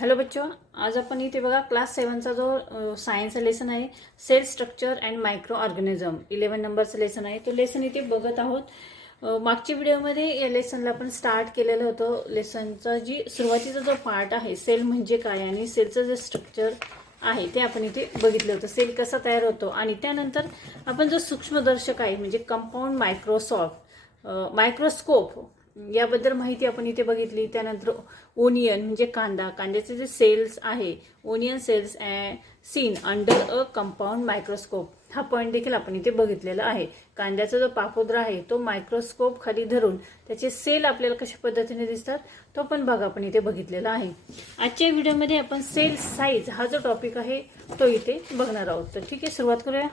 Hello बच्चों, आज आपण इथे बघा क्लास 7चा जो सायन्सचा लेसन आहे cell structure and micro organism 11 नंबरचा लेसन आहे. तो लेसन इथे बघत आहोत. मागच्या व्हिडिओमध्ये या लेसनला आपण स्टार्ट केलेलं होतं. लेसनचा जी सुरुवातीचा जो पार्ट आहे सेल म्हणजे काय आणि सेलचं जे स्ट्रक्चर आहे ते आपण इथे बघितलं होतं. सेल कसा तयार होतो आणि त्यानंतर आपण जो सूक्ष्मदर्शक आहे म्हणजे कंपाऊंड मायक्रोस्कोप याबद्दल माहिती आपण इथे बघितली. त्यानंतर ओनियन म्हणजे कांद्याचे जे सेल्स आहे onion cells seen under a compound microscope हा पॉईंट देखील आपण इथे बघितलेला आहे. कांद्याचा जो पापुद्रा आहे तो मायक्रोस्कोप खाली धरून त्याचे सेल आपल्याला कशा पद्धतीने दिसतात तो पण भाग आपण इथे बघितलेला आहे. आजच्या व्हिडिओमध्ये आपण सेल साईज हा जो टॉपिक आहे तो इथे बघणार आहोत. तर ठीक आहे, सुरुवात करूया.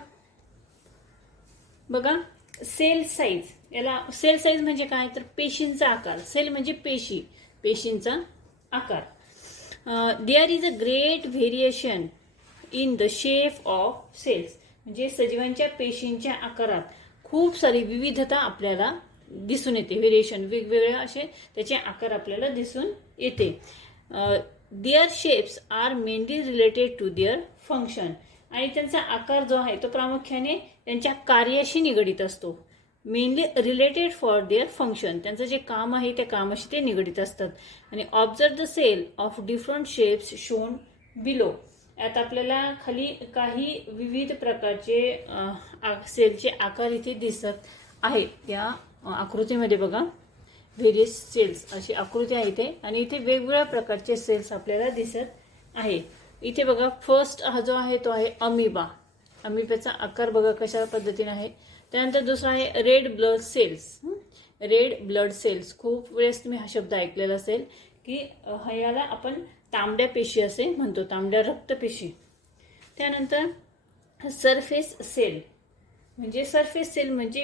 बघा, सेल साईज, याला सेल साईज म्हणजे काय तर पेशींचा आकार. सेल म्हणजे पेशींचा आकार. There is a great variation in the shape of cells म्हणजे सजीवांच्या पेशींच्या आकारात खूप सारी विविधता आपल्याला दिसून येते. व्हेरिएशन वेगवेगळ्या असे त्याचे आकार आपल्याला दिसून येते. Their shapes are mainly related to their function आणि त्यांचा आकार जो आहे तो प्रामुख्याने त्यांच्या कार्याशी निगडित असतो. Mainly related for their function, त्यांचं जे काम आहे त्या कामाशी ते निगडित असतात. आणि observe the cell of different shapes shown below. यात आपल्याला खाली काही विविध प्रकारचे सेलचे आकार इथे दिसत आहेत. त्या आकृतीमध्ये बघा, व्हेरियस सेल्स अशी आकृती आहे इथे आणि इथे वेगवेगळ्या प्रकारचे सेल्स आपल्याला दिसत आहे. इथे बघा, फर्स्ट हा जो आहे तो आहे अमिबा. अमिबाचा आकार बघा कशा पद्धतीने आहे. त्यानंतर दुसरा आहे red blood cells. Red blood cells, खूप वेळेस तुम्ही हा शब्द ऐकलेला असेल की याला आपण तांबड्या पेशी असे म्हणतो, तांबड्या रक्तपेशी. त्यानंतर सरफेस सेल म्हणजे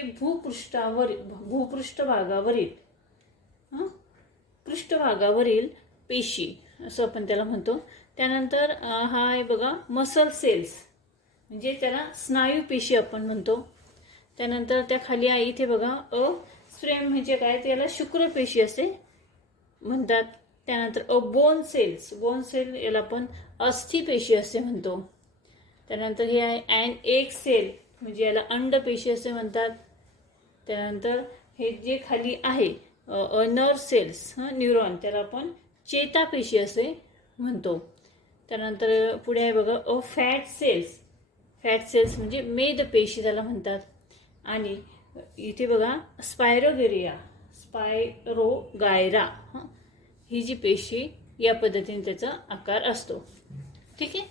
पृष्ठभागावरील पेशी असं आपण त्याला म्हणतो. त्यानंतर हा आहे बघा मसल सेल्स म्हणजे त्याला स्नायू पेशी आपण म्हणतो. त्यानंतर त्या खाली आहे इथे बघा स्ट्रेम म्हणजे काय, त्याला शुक्रपेशी असे म्हणतात. त्यानंतर बोन सेल याला आपण अस्थिपेशी असे म्हणतो. त्यानंतर हे आहे अँड एग सेल म्हणजे याला अंडपेशी असे म्हणतात. त्यानंतर हे जे खाली आहे नर्व सेल्स न्यूरॉन त्याला आपण चेतापेशी असे म्हणतो. त्यानंतर पुढे आहे बघा फॅट सेल्स म्हणजे मेदपेशी त्याला म्हणतात. आणि इथे बघा स्पायरोगायरा ही जी पेशी या पद्धतीने त्याचा आकार असतो. ठीक आहे,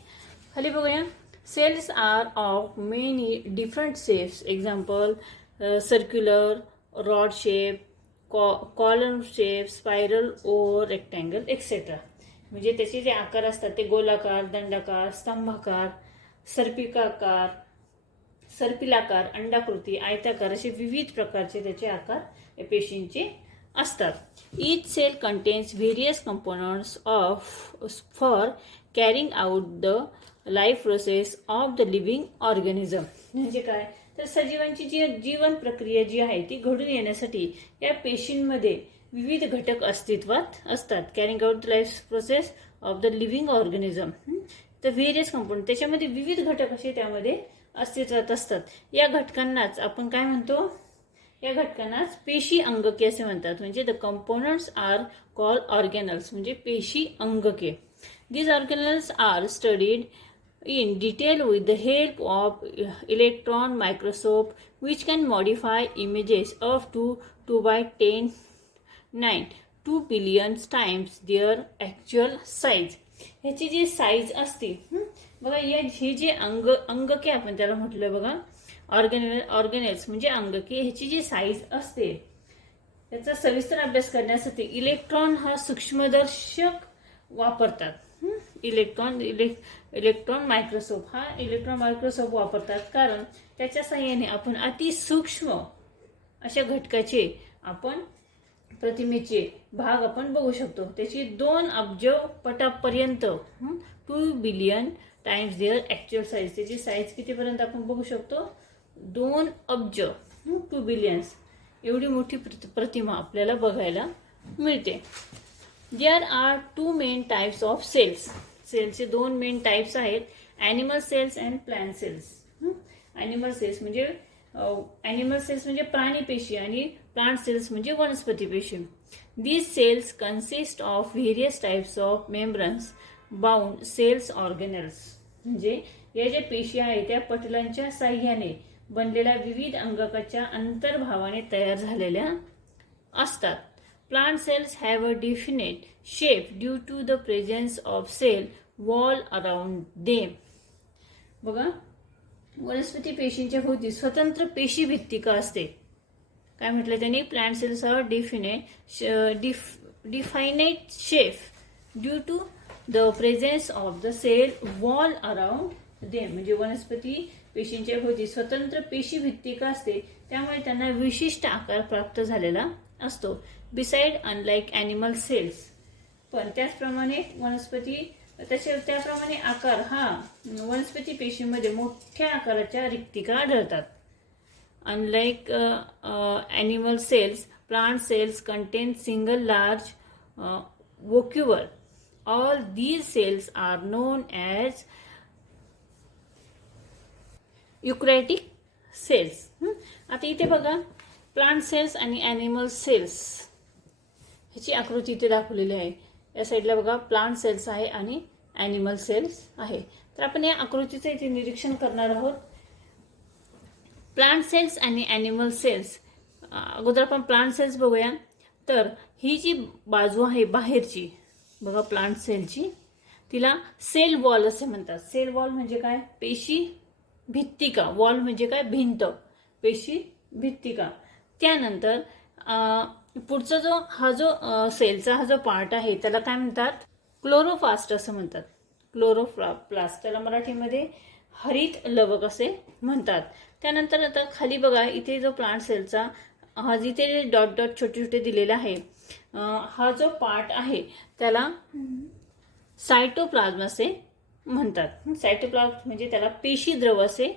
खाली बघूया. Cells are of many different shapes. Example circular, rod shape, column shape, spiral over rectangle etcetera. म्हणजे त्याचे जे आकार असतात ते गोलाकार, दंडाकार, स्तंभाकार, सर्पिलाकार, अंडाकृती, आयताकार असे विविध प्रकारचे त्याचे आकार या पेशींचे असतात. Each cell contains various components for carrying out the life process of the living organism. म्हणजे काय तर सजीवांची जी जीवन प्रक्रिया जी आहे ती घडून येण्यासाठी या पेशींमध्ये विविध घटक अस्तित्वात असतात. Carrying out the life process of the living organism. तर व्हेरियस कंपोनंट त्याच्यामध्ये विविध घटक असे त्यामध्ये अस्तित्वात असतात. या घटकांनाच आपण काय म्हणतो, या घटकांनाच पेशी अंगके असे म्हणतात. म्हणजे the components are called organelles म्हणजे पेशी अंगके. These organelles are studied in detail with the help of electron microscope which can modify images of 2 billion times their actual size. ह्याची जी साईज असते बघा, हे जे अंगके आपण त्याला म्हटलं बघा, ऑर्गॅनल्स म्हणजे अंगके, ह्याची जी साईज असते त्याचा सविस्तर अभ्यास करण्यासाठी इलेक्ट्रॉन हा सूक्ष्मदर्शक वापरतात. इलेक्ट्रॉन मायक्रोस्कोप वापरतात कारण त्याच्या साहाय्याने आपण अतिसूक्ष्म अशा घटकाचे आपण प्रतिमेचे भाग आपण बघू शकतो. त्याची 2 अब्ज पटापर्यंत 2 billion times their actual size. त्याची साईज कितीपर्यंत आपण बघू शकतो, 2 अब्ज 2 बिलियन्स एवढी मोठी प्रतिमा आपल्याला बघायला मिळते. There are two main types of cells. सेल्सचे दोन मेन टाइप्स आहेत, animal cells and plant cells. Animal cells म्हणजे प्राणी पेशी आणि प्लांट सेल्स म्हणजे वनस्पती पेशी. These cells consist of various types of membranes bound cells organelles. म्हणजे या ज्या पेशी आहेत त्या पटलांच्या साह्याने बनलेल्या विविध अंगकाच्या अंतर्भावाने तयार झालेल्या असतात. Plant cells have a definite shape due to the presence of cell wall around them. बघा, वनस्पती पेशींच्या भोवती स्वतंत्र पेशी भित्तिका असते. काय म्हटलं त्यांनी? Plant cells are definite shape due to the presence of the cell wall around them. म्हणजे वनस्पती पेशींच्या भोवती स्वतंत्र पेशी भित्तिका असते, त्यामुळे त्यांना विशिष्ट आकार प्राप्त झालेला असतो. बिसाइड अनलाइक ॲनिमल सेल्स, पण त्याचप्रमाणे त्याप्रमाणे आकार हा वनस्पती पेशींमध्ये मोठ्या आकाराच्या रिक्तिका आढळतात. Unlike animal cells, plant cells contain single large vacuole. All these cells are known as eukaryotic cells. आता इथे बघा, प्लांट सेल्स आणि ॲनिमल सेल्स ह्याची आकृती इथे दाखवलेली आहे. या साईडला बघा प्लांट सेल्स आहे आणि ॲनिमल सेल्स आहे. तर आपण या आकृतीचं इथे निरीक्षण करणार आहोत. प्लांट सेल्स आणि ॲनिमल सेल्स. अगोदर आपण प्लांट सेल्स बघूया. तर ही जी बाजू आहे बाहेरची बघा प्लांट सेलची, तिला सेल वॉल असे म्हणतात. सेल वॉल म्हणजे काय? पेशी भित्तिका. वॉल म्हणजे काय? भिंत. पेशी भित्तिका. त्यानंतर पुढचा जो सेलचा हा जो पार्ट आहे त्याला काय म्हणतात? क्लोरोप्लास्ट असं म्हणतात. क्लोरोप्लास्ट, त्याला मराठीमध्ये हरित लवक असे म्हणतात. त्यानंतर आता खाली बघा, इथे जो प्लांट सेलचा हा जिथे डॉट डॉट छोटे छोटे दिलेला आहे, हा जो पार्ट आहे त्याला सायटोप्लाझ्म असे म्हणतात. सायटोप्लाझ्म म्हणजे त्याला पेशी द्रव असे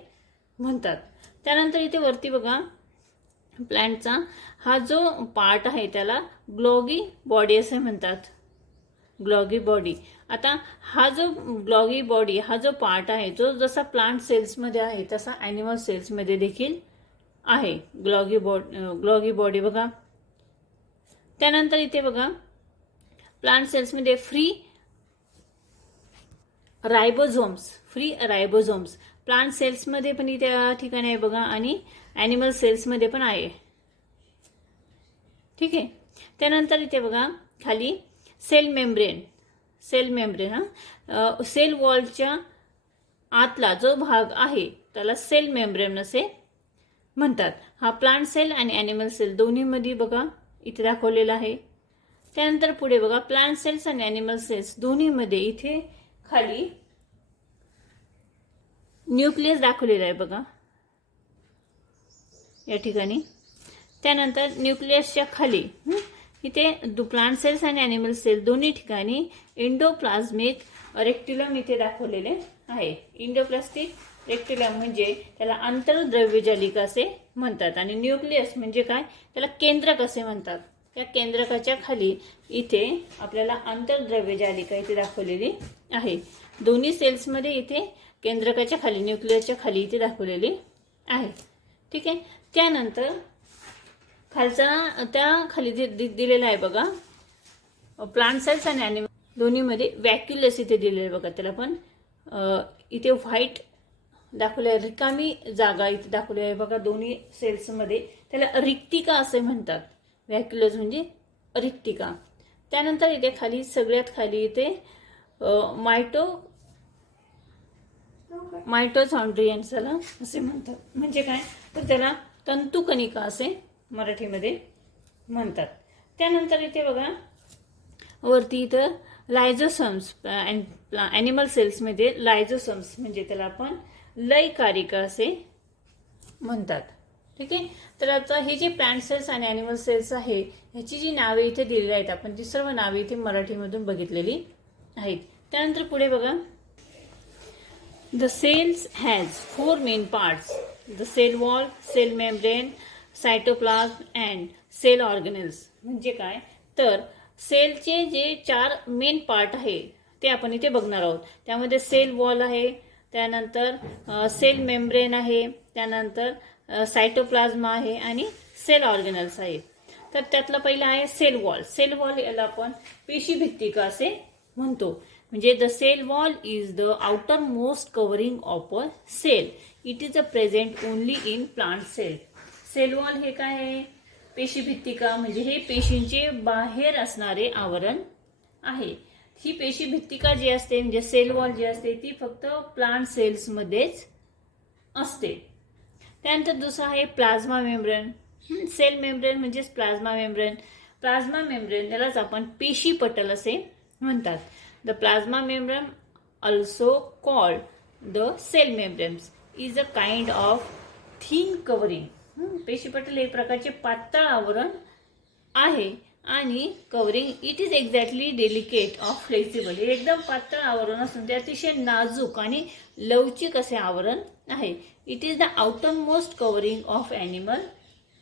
म्हणतात. त्यानंतर इथे वरती बघा, प्लांटचा हा जो पार्ट आहे त्याला ग्लॉगी बॉडी असे म्हणतात. ग्लॉगी बॉडी. आता हा जो ग्लॉगी बॉडी हा जो पार्ट आहे जो जसा प्लांट सेल्समध्ये आहे तसा ॲनिमल सेल्समध्ये देखील आहे. ग्लॉगी बॉडी बघा. त्यानंतर इथे बघा, प्लांट सेल्समध्ये फ्री रायबोझोम्स प्लांट सेल्समध्ये पण इथे या ठिकाणी आहे बघा, आणि ॲनिमल सेल्समध्ये पण आहे. ठीक आहे. त्यानंतर इथे बघा खाली सेल मेम्ब्रेन सेल वॉलच्या आतला जो भाग आहे त्याला सेल मेम्ब्रेन असे म्हणतात. हा प्लांट सेल आणि ॲनिमल सेल दोन्हीमध्ये बघा इथे दाखवलेला आहे. त्यानंतर पुढे बघा, प्लांट सेल्स आणि ॲनिमल सेल्स दोन्हीमध्ये इथे खाली न्यूक्लियस दाखवलेला आहे बघा या ठिकाणी. त्यानंतर न्यूक्लियसच्या खाली इथे प्लांट सेल्स आणि ॲनिमल सेल दोन्ही ठिकाणी एंडोप्लाझ्मिक रेक्ट्युलम इथे दाखवलेले आहे. एंडोप्लास्टिक रेक्ट्युलम म्हणजे त्याला आंतरद्रव्यजालिका असे म्हणतात, आणि न्यूक्लियस म्हणजे काय? त्याला केंद्रक असे म्हणतात. त्या केंद्रकाच्या खाली इथे आपल्याला आंतरद्रव्यजालिका इथे दाखवलेली आहे. दोन्ही सेल्समध्ये इथे केंद्रकाच्या खाली न्यूक्लियसच्या खाली इथे दाखवलेली आहे. ठीक आहे. त्यानंतर खालचा त्या खाली दिलेला आहे बघा, प्लांट सेल्स आणि ॲनिमल दोन्हीमध्ये वॅक्युलस इथे दिलेलं आहे बघा. त्याला पण इथे व्हाईट दाखवले आहे, रिकामी जागा इथे दाखवली आहे बघा दोन्ही सेल्समध्ये. त्याला रिक्तिका असे म्हणतात. वॅक्युलस म्हणजे रिक्तिका. त्यानंतर इथे खाली सगळ्यात खाली इथे मायटोचॉन्ड्रियन्सला असे म्हणतात. म्हणजे काय? तर त्याला तंतुकणिका असे मराठीमध्ये म्हणतात. त्यानंतर इथे बघा वरती इथं लायझोसम्स ॲनिमल सेल्समध्ये लायझोसम्स म्हणजे त्याला आपण लयकारिका असे म्हणतात. ठीक आहे. तर आता हे जे प्लांट सेल्स आणि ॲनिमल सेल्स आहे ह्याची जी नावे इथे दिलेली आहेत आपण ती सर्व नावे इथे मराठीमधून बघितलेली आहेत. त्यानंतर पुढे बघा, the cells has 4 main parts, the cell wall, cell membrane, cytoplasm and cell organelles. म्हणजे काय? तर सेलचे जे 4 मेन पार्ट आहे ते आपण इथे बघणार आहोत. त्यामध्ये सेल वॉल आहे, त्यानंतर सेल मेम्ब्रेन आहे, त्यानंतर सायटोप्लाझ्मा आहे आणि सेल ऑर्गेनल्स आहे. तर त्यातलं पहिलं आहे सेल वॉल. सेल वॉल याला आपण पेशीभित्तिका असे म्हणतो. म्हणजे the cell wall is the outermost covering of a cell. It is a present only in plant cell. Cell wall हे काय आहे? पेशीभित्तिका म्हणजे हे पेशींचे बाहेर असणारे आवरण आहे. ही पेशीभित्तिका जी असते म्हणजे सेल वॉल जी असते ती फक्त प्लांट सेल्समध्येच असते. त्यानंतर दुसरा आहे प्लाझ्मा मेम्ब्रेन. सेल मेम्ब्रेन म्हणजेच प्लाझ्मा मेम्ब्रेन. प्लाझ्मा मेम्ब्रेन यालाच आपण पेशी पटल असे म्हणतात. The plasma membrane also called the cell membranes is a kind of thin covering. पेशी पटल एक प्रकारचे पातळ आवरण आहे आणि covering it is exactly delicate of flexible. हे एकदम पातळ आवरण असून ते अतिशय नाजूक आणि लवचिक असे आवरण आहे. It is the outermost covering of animal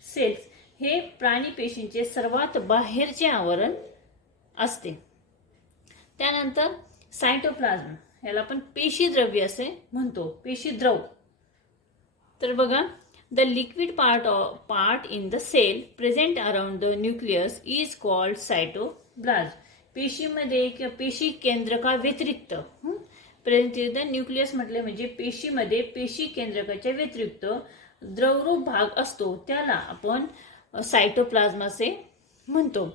cells. हे प्राणी पेशींचे सर्वात बाहेरचे आवरण असते. त्यानंतर सायटोप्लाझ्म याला आपण पेशीद्रव्य असे म्हणतो. पेशीद्रव. तर बघा, the liquid part in the cell present around the nucleus is called cytoplasm. पेशीमध्ये किंवा पेशी केंद्रका व्यतिरिक्त प्रेझेंट द न्यूक्लियस म्हटले म्हणजे पेशीमध्ये पेशी केंद्रकाच्या व्यतिरिक्त द्रवरूप भाग असतो त्याला आपण सायटोप्लाझ्म असे म्हणतो.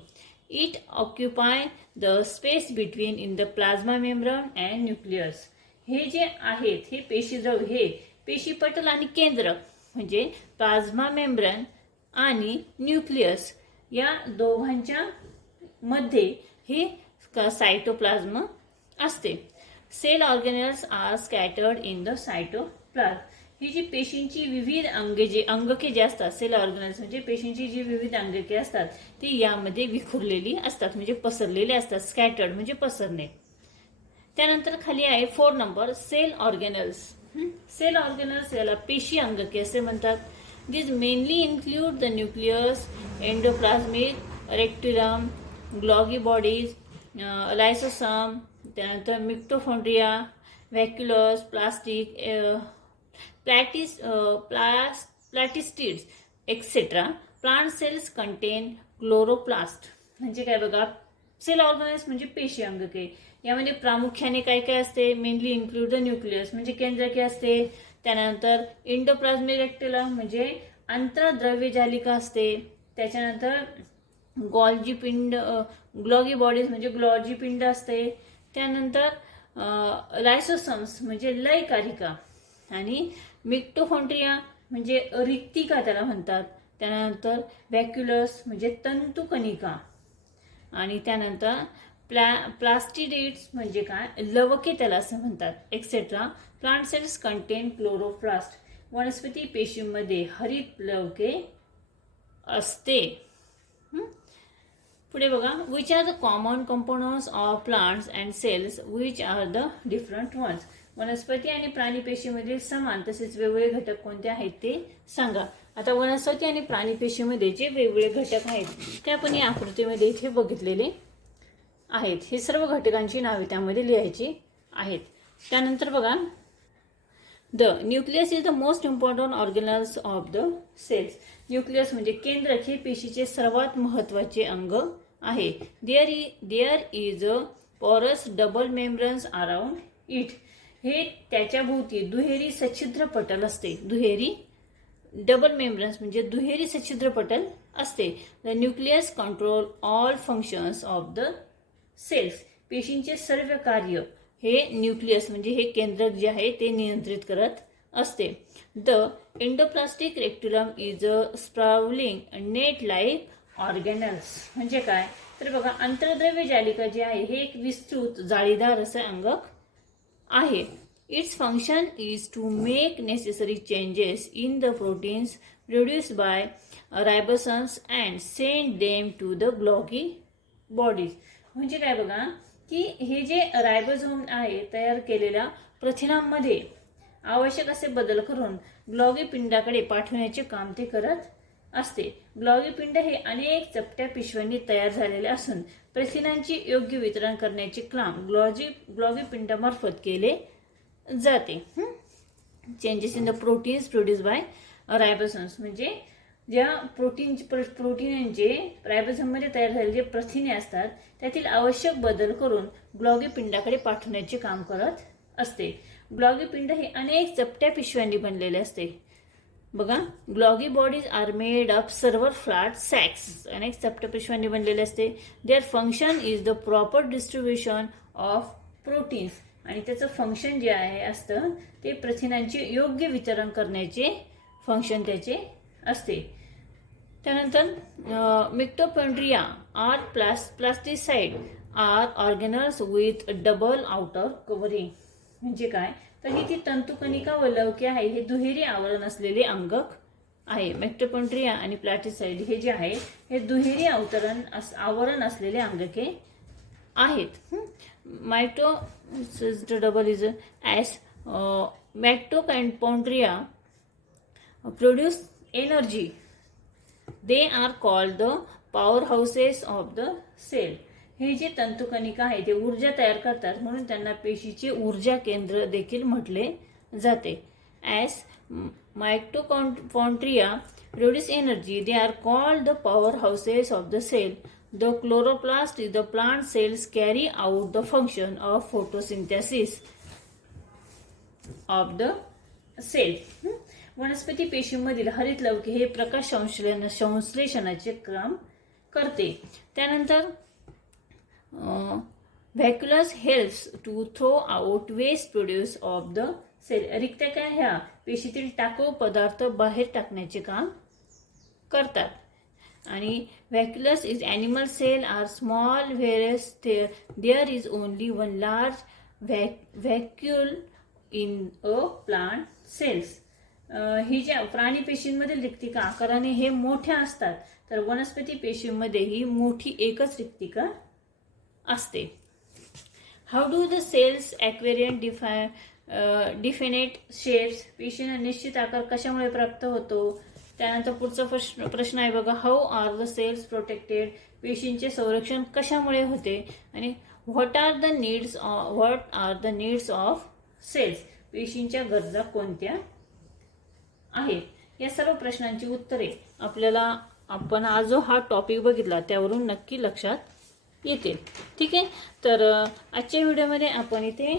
It occupy the space between in the plasma membrane and nucleus. हे जे आहेत हे पेशीद्रव हे पेशीपटल आणि केंद्रक म्हणजे प्लाझ्मा मेम्ब्रेन आणि न्यूक्लियस या दोघांच्या मध्ये हे सायटोप्लाझ्म असते. Cell organelles are scattered in the cytoplasm. ही जी पेशींची विविध अंगके जे असतात सेल ऑर्गेनल्स म्हणजे पेशींची जी विविध अंगके असतात ती यामध्ये विखुरलेली असतात म्हणजे पसरलेली असतात. स्कॅटर्ड म्हणजे पसरणे. त्यानंतर खाली आहे 4 number cell organelles. Cell organelles याला पेशी अंगके असे म्हणतात. This mainly include the nucleus, endoplasmic reticulum, Golgi bodies, lysosome, त्यानंतर mitochondria, vacuoles, plastids etcetera. Plant cells contain chloroplast. म्हणजे काय बघा, सेल ऑर्गेनल्स म्हणजे पेशी अंगके. यामध्ये प्रामुख्याने काय काय असते? मेनली इन्क्लूड द न्यूक्लियस म्हणजे केंद्रके असते. त्यानंतर एंडोप्लाझमिक रेक्ट्युलम म्हणजे आंतरद्रव्य जालिका असते. त्याच्यानंतर ग्लॉगी बॉडीज म्हणजे ग्लॉजी पिंड असते. त्यानंतर लायसोसोम्स म्हणजे लयकारिका आणि मिक्टोकॉन्ड्रिया म्हणजे रिक्तिका त्याला म्हणतात. त्यानंतर व्हॅक्युलस म्हणजे तंतुकणिका आणि त्यानंतर प्लास्टिडिड्स म्हणजे काय? लवके त्याला असं म्हणतात etcetera. Plant cells contain chloroplast. वनस्पती पेशींमध्ये हरित लवके असते. पुढे बघा, which are the common components of plants and cells which are the different ones. वनस्पती आणि प्राणी पेशीमध्ये समान तसेच वेगवेगळे घटक कोणते आहेत ते सांगा. आता वनस्पती आणि प्राणी पेशीमध्ये जे वेगवेगळे घटक आहेत ते आपण या आकृतीमध्ये इथे बघितलेले आहेत. हे सर्व घटकांची नावे त्यामध्ये लिहायची आहेत. त्यानंतर बघा, the nucleus is the most important organelles of the cells. Nucleus म्हणजे केंद्रक हे पेशीचे सर्वात महत्त्वाचे अंग आहे. देअर इज अ पोरस डबल मेम्ब्रेन्स अराउंड इट. हे त्याच्या भोवती दुहेरी सच्छिद्र पटल असते. दुहेरी डबल मेम्ब्रेन्स म्हणजे दुहेरी सच्छिद्र पटल असते. The nucleus control all functions of the cells. पेशींचे सर्व कार्य हे न्यूक्लियस म्हणजे हे केंद्रक जे आहे ते नियंत्रित करत असते. The endoplasmic reticulum is a sprawling net like organelles. म्हणजे काय? तर बघा, आंतरद्रव्य जालिका जी आहे हे एक विस्तृत जाळीदार असे अंगक आहे. Its function is to make necessary changes in the proteins produced by ribosomes and send them to the Golgi bodies. म्हणजे काय बघा की हे जे रायबोसोम आहे तयार केलेल्या प्रथिनांमध्ये आवश्यक असे बदल करून ग्लॉगी पिंडाकडे पाठवण्याचे काम ते करत असते. ग्लॉगी पिंड हे अनेक चपट्या पिशव्यांनी तयार झालेले असून प्रथिनांचे योग्य वितरण करण्याचे काम ग्लॉगी पिंडामार्फत केले जाते. Changes in the proteins produce by ribosomes म्हणजे ज्या प्रोटीनचे रायबोसोममध्ये तयार झालेले जे प्रथिने असतात त्यातील आवश्यक बदल करून ग्लॉगी पिंडाकडे पाठवण्याचे काम करत असते. ग्लॉगी पिंड हे अनेक चपट्या पिशव्यांनी बनलेले असते. बघा, Golgi bodies are made of several flat sacs, अनेक चपट्या पिशव्यांनी बनलेले असते. Their function is the proper distribution of proteins, आणि त्याचं फंक्शन जे आहे असतं ते प्रथिनांचे योग्य वितरण करण्याचे फंक्शन त्याचे असते. त्यानंतर mitochondria are plastids are organelles with double outer covering म्हणजे काय, तर ही ती तंतुकणिका व लवके आहे हे दुहेरी आवरण असलेले अंगक आहे. मिटोकॉन्ड्रिया आणि प्लास्टिसाइड हे जे आहे हे दुहेरी आवरण असलेले अंगके आहेत. Mitochondria produce energy. They are called the powerhouses of the cell. हे जे तंतुकणिका आहे ते ऊर्जा तयार करतात म्हणून त्यांना पेशीचे ऊर्जा केंद्र देखील म्हटले जाते. As mitochondria produce energy, they are called the powerhouses of the cell. The chloroplast is the plant cells carry out the function of photosynthesis of the cell. वनस्पती पेशीमधील हरित लवके हे प्रकाश संश्लेषणाचे काम करते. त्यानंतर vacuoles helps to throw out waste produce of the cell. रिक्तका ह्या पेशीतील टाकाऊ पदार्थ बाहेर टाकण्याचे काम करतात. आणि vacuoles is animal cell are small whereas there is only one large vacuole in a plant cells. ही ज्या प्राणी पेशींमधील रिक्तिका आकाराने हे मोठ्या असतात तर वनस्पती पेशींमध्ये ही मोठी एकच रिक्तिका असते. How do the cells acquire definite shapes. पेशींना निश्चित आकार कशामुळे प्राप्त होतो. त्यानंतर पुढचा प्रश्न आहे बघा, how are the cells protected. पेशींचे संरक्षण कशामुळे होते. आणि what are the needs of cells. पेशींच्या गरजा कोणत्या आहेत. या सर्व प्रश्नांची उत्तरे आपण आज जो हा टॉपिक बघितला त्यावरून नक्की लक्षात येते. ठीक आहे, तर आजच्या व्हिडिओमध्ये आपण इथे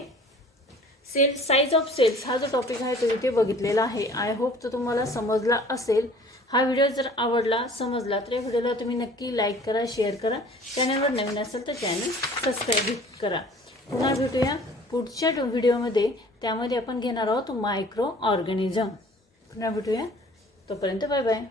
साईज ऑफ सेल्स हा जो टॉपिक आहे तो इथे बघितलेला आहे. आय होप तो तुम्हाला समजला असेल. हा व्हिडिओ जर आवडला समजला तर या व्हिडिओला तुम्ही नक्की लाईक करा, शेअर करा. चॅनलवर नवीन असेल तर चॅनल सबस्क्राईब करा. पुन्हा भेटूया पुढच्या व्हिडिओमध्ये. त्यामध्ये आपण घेणार आहोत मायक्रो ऑर्गॅनिझम. पुन्हा भेटूया, तोपर्यंत बाय बाय.